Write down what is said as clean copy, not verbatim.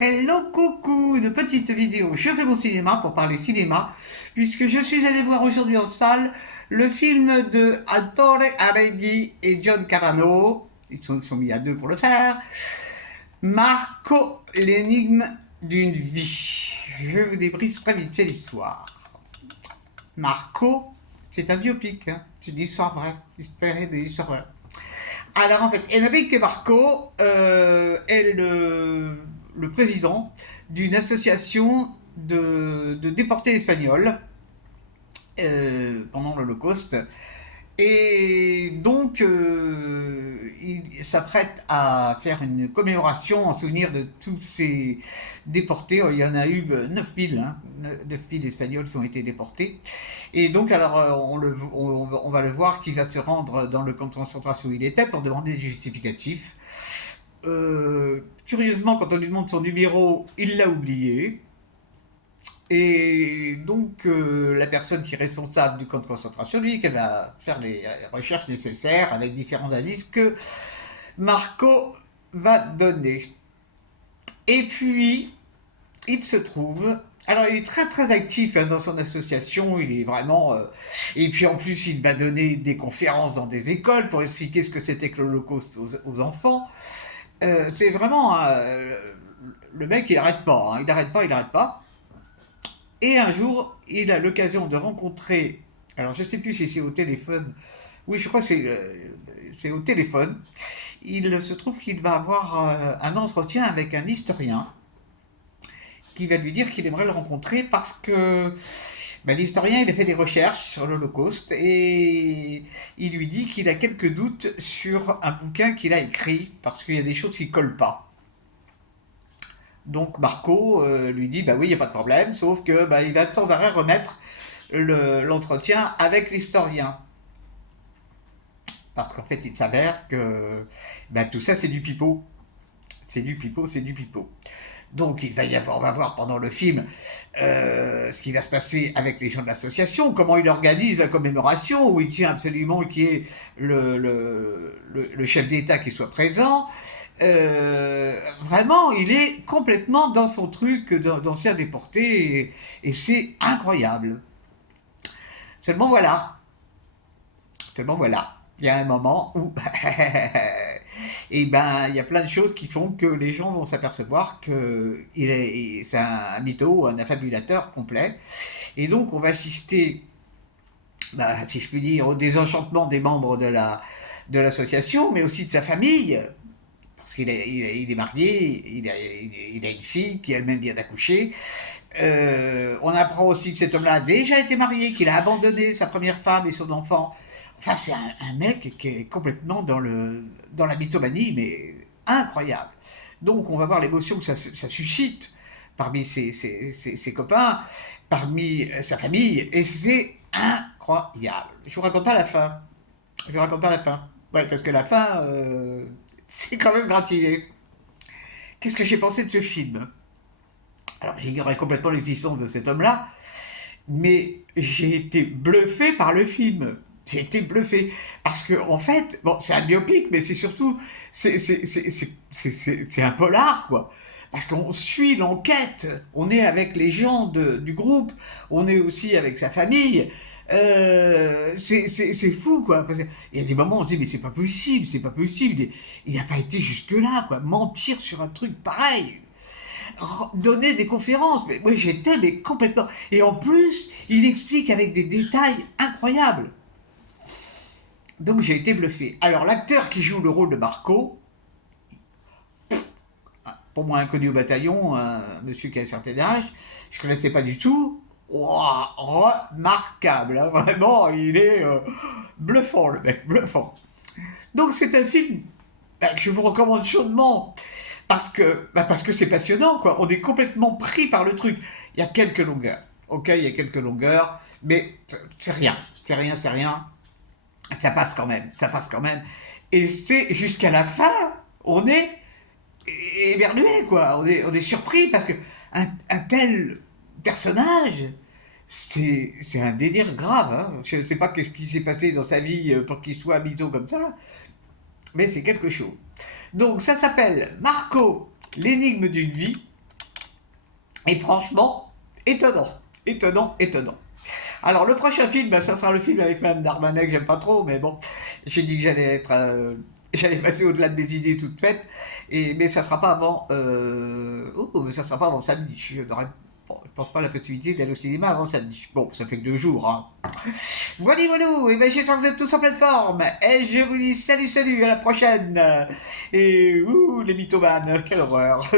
Hello coucou, une petite vidéo. Je fais mon cinéma pour parler cinéma, puisque je suis allé voir aujourd'hui en salle le film de Attore Arregui et John Carano. Ils sont mis à deux pour le faire. Marco, l'énigme d'une vie. Je vous débriefe très vite fait l'histoire. Marco, c'est un biopic, hein. C'est une histoire vraie, inspirée des histoires vraies. Alors en fait, Enrique Marco est le président d'une association de déportés espagnols pendant l'Holocauste. Et donc, il s'apprête à faire une commémoration en souvenir de tous ces déportés. Il y en a eu 9000, hein, 9000 Espagnols qui ont été déportés. Et donc, alors, on va le voir qui va se rendre dans le camp de concentration où il était pour demander des justificatifs. Curieusement, quand on lui demande son numéro, il l'a oublié. Et donc, la personne qui est responsable du camp de concentration lui dit qu'elle va faire les recherches nécessaires avec différents indices que Marco va donner. Et puis, il se trouve. Alors, il est très très actif, hein, dans son association, il est vraiment. Et puis en plus, il va donner des conférences dans des écoles pour expliquer ce que c'était que l'Holocauste aux enfants. C'est vraiment. Le mec, il n'arrête pas, hein, il n'arrête pas, il n'arrête pas. Et un jour, il a l'occasion de rencontrer, alors je ne sais plus si c'est au téléphone, oui je crois que c'est au téléphone, il se trouve qu'il va avoir un entretien avec un historien qui va lui dire qu'il aimerait le rencontrer parce que ben, l'historien il a fait des recherches sur l'Holocauste et il lui dit qu'il a quelques doutes sur un bouquin qu'il a écrit parce qu'il y a des choses qui ne collent pas. Donc Marco lui dit bah oui, il n'y a pas de problème, sauf que bah, il va sans arrêt remettre l'entretien avec l'historien. Parce qu'en fait, il s'avère que bah, tout ça, c'est du pipeau. C'est du pipeau, c'est du pipeau. Donc il va y avoir, on va voir pendant le film ce qui va se passer avec les gens de l'association, comment il organise la commémoration, où il tient absolument qu'il y ait le chef d'État qui soit présent. Vraiment, il est complètement dans son truc d'ancien déporté et c'est incroyable. Seulement voilà, seulement voilà, il y a un moment où et ben il y a plein de choses qui font que les gens vont s'apercevoir que c'est un mytho, un affabulateur complet. Et donc on va assister, bah, si je puis dire, au désenchantement des membres de l'association, mais aussi de sa famille, parce qu'il est marié, il a une fille qui elle-même vient d'accoucher. On apprend aussi que cet homme-là a déjà été marié, qu'il a abandonné sa première femme et son enfant. Enfin, c'est un mec qui est complètement dans la mythomanie, mais incroyable. Donc, on va voir l'émotion que ça suscite parmi ses copains, parmi sa famille, et c'est incroyable. Je vous raconte pas la fin. Je vous raconte pas la fin. Ouais, parce que la fin, c'est quand même gratiné. Qu'est-ce que j'ai pensé de ce film? Alors, j'ignorais complètement l'existence de cet homme-là, mais j'ai été bluffé par le film. J'ai été bluffé. Parce que, en fait, bon, c'est un biopic, mais c'est surtout. C'est un polar, quoi. Parce qu'on suit l'enquête. On est avec les gens du groupe. On est aussi avec sa famille. C'est fou, quoi. Parce il y a des moments où on se dit, mais c'est pas possible, c'est pas possible. Il n'a pas été jusque-là, quoi. Mentir sur un truc pareil, donner des conférences. Mais moi j'étais mais complètement. Et en plus, il explique avec des détails incroyables. Donc j'ai été bluffé. Alors l'acteur qui joue le rôle de Marco, pour moi inconnu au bataillon, un monsieur qui a un certain âge, je ne connaissais pas du tout. Wow, remarquable, hein, vraiment, il est bluffant le mec, bluffant. Donc c'est un film que je vous recommande chaudement parce que c'est passionnant, quoi. On est complètement pris par le truc. Il y a quelques longueurs, ok, il y a quelques longueurs, mais c'est rien, c'est rien, c'est rien. Ça passe quand même, ça passe quand même. Et c'est jusqu'à la fin, on est éberlué, quoi. On est surpris parce que un tel personnage, c'est un délire grave, hein. Je ne sais pas qu'est-ce qui s'est passé dans sa vie pour qu'il soit miso comme ça, mais c'est quelque chose. Donc ça s'appelle Marco, l'énigme d'une vie. Et franchement, étonnant, étonnant, étonnant. Alors le prochain film, ben, ça sera le film avec Mme Darmanin que j'aime pas trop, mais bon, j'ai dit que j'allais passer au-delà de mes idées toutes faites, mais ça sera pas avant, ça sera pas avant samedi. Bon, je pense pas à la possibilité d'aller au cinéma avant samedi. Bon, ça fait que 2 jours, hein. Voilà, voilà, et ben j'espère que vous êtes tous en pleine forme, et je vous dis salut, salut, à la prochaine. Et les mythomanes, quelle horreur.